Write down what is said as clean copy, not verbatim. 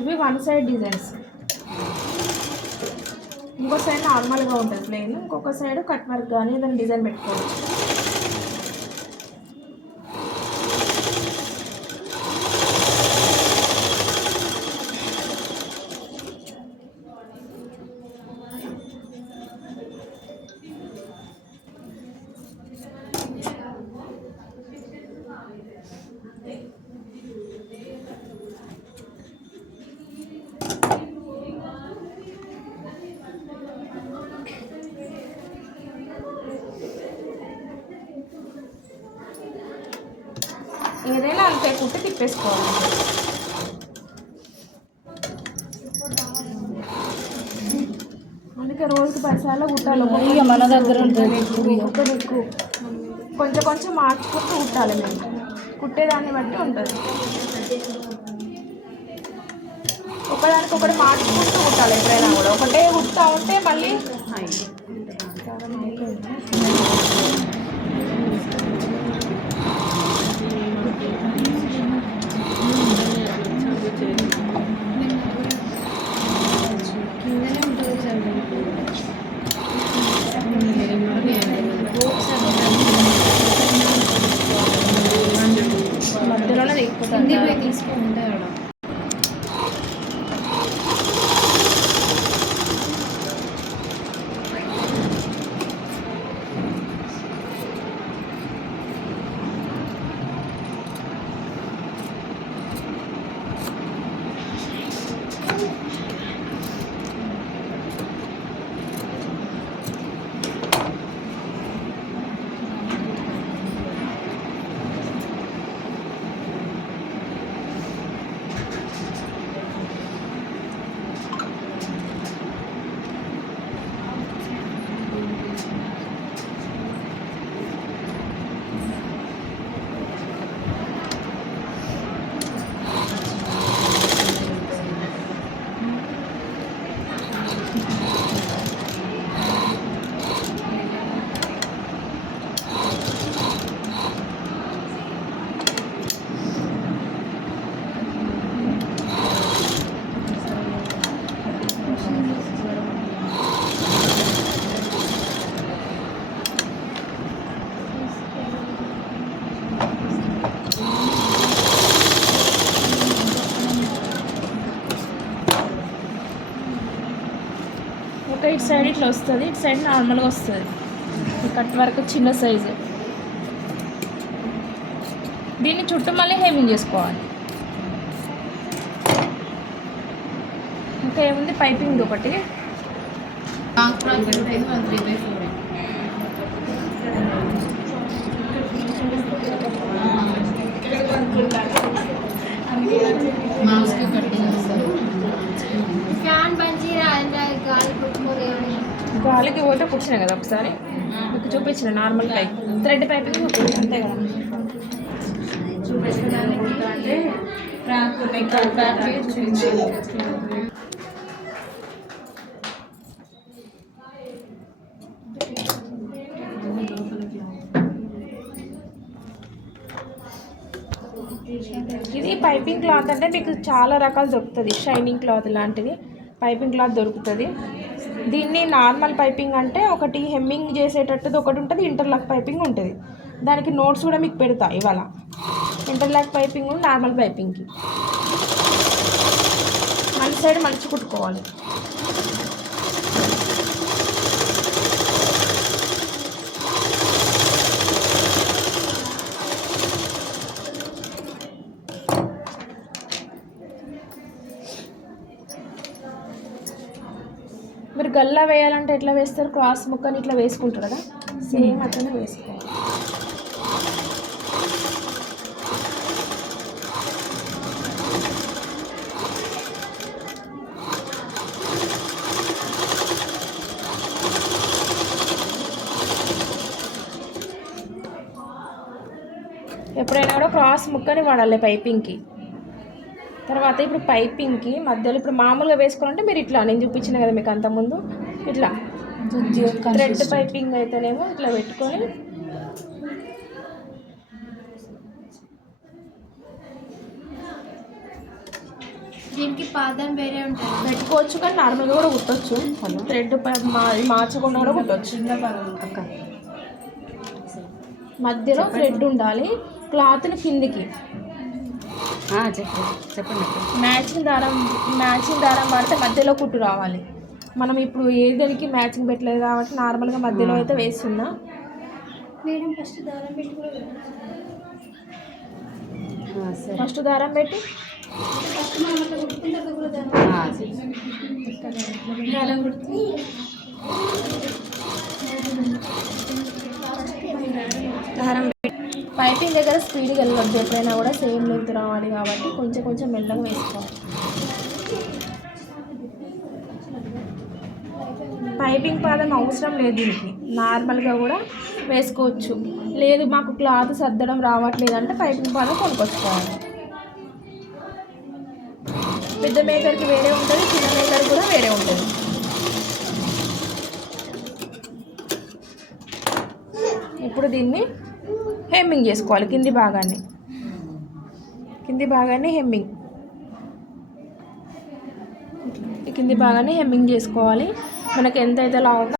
ఇవి one side designs. ఇంకో side నార్మల్గా ఉంటుంది ప్లెయిన్, ఇంకొక సైడ్ కట్ వర్క్ కానీ ఏదైనా డిజైన్ పెట్టుకోవచ్చు. ఏదైనా అంతే కుట్టి తిప్పేసుకోవాలి. అందుకే రోజుకి 10 సార్లు కుట్టాలి. ఇక మన దగ్గర ఉంటుంది ఒక నెక్కు కొంచెం కొంచెం మార్చుకుంటూ కుట్టాలి. మేము కుట్టేదాన్ని బట్టి ఉంటుంది. ఒకదానికొకటి మార్చుకుంటూ కుట్టాలి. ఎప్పుడైనా కూడా ఒకటే కుట్టా ఉంటే మళ్ళీ మధ్యలోనే తీసుకుంటారు. ఇటు సైడ్ ఇట్లా వస్తుంది, ఇటు సైడ్ నార్మల్గా వస్తుంది. కట్ వరకు చిన్న సైజు. దీన్ని చుట్టూ మళ్ళీ హెమింగ్ చేసుకోవాలి. ఇంకా ఏముంది, పైపింగ్ ఒకటి గాలికి పోతే కూర్చున్నా కదా ఒకసారి మీకు చూపించిన నార్మల్ పైప్ థ్రెడ్ పైపింగ్ అంతే కదా చూపించడానికి. ఇది పైపింగ్ క్లాత్ అంటే మీకు చాలా రకాలు దొరుకుతుంది. షైనింగ్ క్లాత్ లాంటిది పైపింగ్ క్లాత్ దొరుకుతుంది. దీన్ని నార్మల్ పైపింగ్ అంటే ఒకటి హెమ్మింగ్ చేసేటట్టుది ఒకటి ఉంటుంది, ఇంటర్లాక్ పైపింగ్ ఉంటుంది. దానికి నోట్స్ కూడా మీకు పెడతా ఇవాళ. ఇంటర్లాక్ పైపింగ్ నార్మల్ పైపింగ్కి మన సైడ్ మంచి కుట్టుకోవాలి. మీరు గల్లా వేయాలంటే ఎట్లా వేస్తారు, క్రాస్ ముక్కని ఇట్లా వేసుకుంటారు కదా, సేమ్ అట్లనే వేసుకోవాలి. ఎప్పుడైనా కూడా క్రాస్ ముక్కని వాడాలి పైపింగ్కి. తర్వాత ఇప్పుడు పైపింగ్కి మధ్యలో ఇప్పుడు మామూలుగా వేసుకోవాలంటే మీరు ఇట్లా నేను చూపించిన కదా మీకు అంతకుముందు ఇట్లా థ్రెడ్ పైపింగ్ అయితేనేమో ఇట్లా పెట్టుకొని దీనికి పాదం వేరే ఉంటుంది పెట్టుకోవచ్చు, కానీ నార్మల్గా కూడా కుట్టచ్చు. థ్రెడ్ మార్చకుండా కూడా కుట్టచ్చు. మధ్యలో థ్రెడ్ ఉండాలి, క్లాత్ని కిందికి చెప్పండి. మ్యాచింగ్ దారం వాడితే మధ్యలో కుట్టు రావాలి. మనం ఇప్పుడు ఏదానికి మ్యాచింగ్ పెట్టలేదు కాబట్టి నార్మల్గా మధ్యలో అయితే వేస్తున్నా. మేడం ఫస్ట్ దారం పెట్టి ఫస్ట్ దారం పెట్టి దారం పైపింగ్ దగ్గర స్పీడ్గా వెళ్ళొద్దు, ఎప్పుడైనా కూడా సేమ్ లెంత్ రావాలి కాబట్టి కొంచెం కొంచెం మెల్లగా వేసుకోవాలి. పైపింగ్ పాదం అవసరం లేదు దీనికి, నార్మల్గా కూడా వేసుకోవచ్చు. లేదు మాకు క్లాత్ సర్దడం రావట్లేదు అంటే పైపింగ్ పాదం కొనుక్కొచ్చుకోవాలి. పెద్ద మేకర్కి వేరే ఉంటుంది, చిన్న మేకర్ కూడా వేరే ఉంటుంది. ఇప్పుడు దీన్ని హెమ్మింగ్ చేసుకోవాలి. కింది భాగాన్ని హెమ్మింగ్ చేసుకోవాలి. మనకి ఎంత అయితే లావు